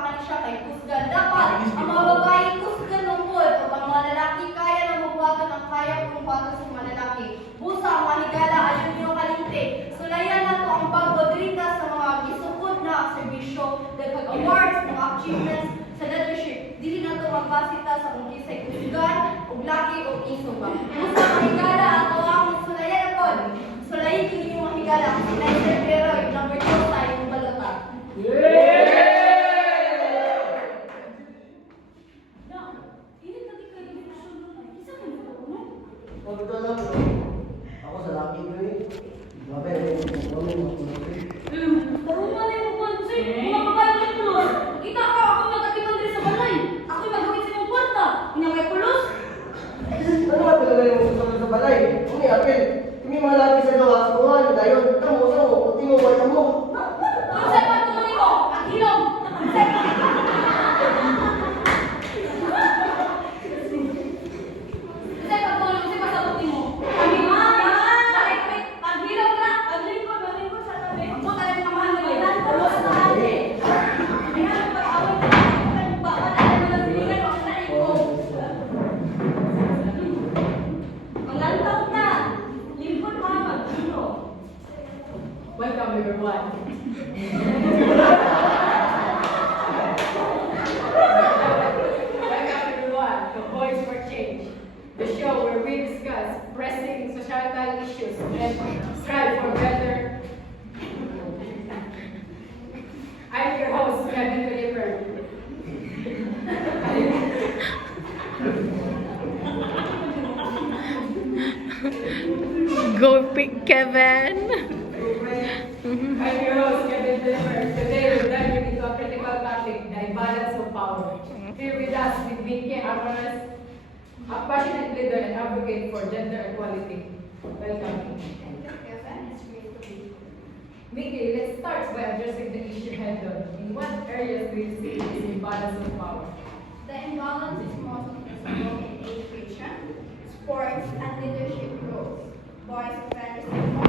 ka siya kay kusgan. Dapat ang mga babae kusgan ng pod o ang mga lalaki kaya na mabuhaton ang kaya kung pato sa mga lalaki. Busa ang mahigala ayon niyo kalinte. Sulayan na to ang paggodrita sa mga gisukod na serbisyo, dagdag awards, mga achievements sa leadership. Dili na to magbasita sa kung kisay kusgan, o laki o iso ba. Busa ang mahigala ato ang sulayan na pod. Sulayin kini yung mahigala. Sinay pero number 2 sa yung balota. Ako sa laki ko eh. Bakit? Kami magpunod eh. Tarungan na yung konse. Mga babae may pulos. Kita ka ako magkatipan din sa balay. Ako'y magawin sa mong kwarta. Hindi may pulos. Ano nga talaga yung susunod sa balay? Kung apel, kung mga laki sa gawa, sa buwan, dayon, tamo, pati mo, wala mo. Ang sapat ko mo. Ang hilong. Sapat ko lang. Sapat sa puti mo. Kami mga. Ang hilong na. Ang lingkod sa tabi. Ang buta rin ang mahal mo. Pulos na ate. Kaya ang pag-away na lang. Bakit ay mga silingan o sa iko. Ang lantaw na. Lingkod pa mag-ino. Welcome everyone. Welcome everyone to Voice for Change, the show where we discuss pressing societal issues and strive for better. I'm your host, Kevin Deliver. Go pick Kevin. I'm your host, Kevin Deliver. Today we're diving into a critical topic, the imbalance of power. Here with us is Vicky Amaras, a passionate leader and advocate for gender equality. Welcome. Thank you, Kevin. It's great to be here. Vicky, let's start by addressing the issue head-on. In what areas do you see this imbalance of power? The imbalance is most visible in education, sports, and leadership roles. Boys often receive more